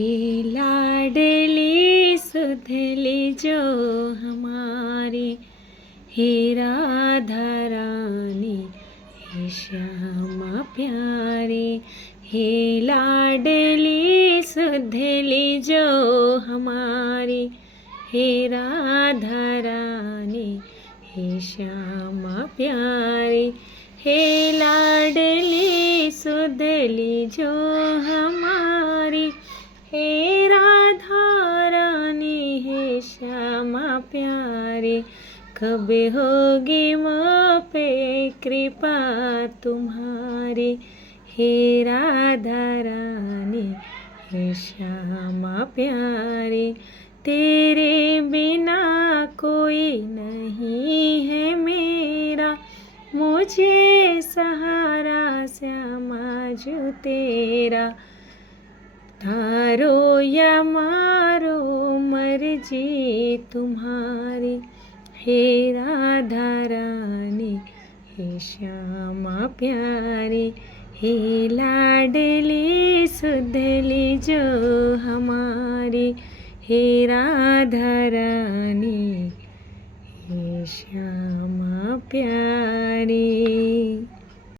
हे लाडली सुधली जो हमारी, हे राधा रानी, हे श्यामा प्यारी। हे लाडली सुधली जो हमारी, हे राधा रानी, हे श्यामा प्यारी। हे लाडली सुधली जो हमारी, हे राधा रानी, हे श्यामा प्यारी। कब होगी मुझ पे कृपा तुम्हारी, हे राधा रानी, हे श्यामा प्यारी। तेरे बिना कोई नहीं है मेरा, मुझे सहारा श्यामा जो तेरा। तारो या मारो मर्जी तुम्हारी, हे राधा रानी, हे श्यामा प्यारी। हे लाडली सुधली जो हमारी, हे राधा रानी, हे श्यामा प्यारी।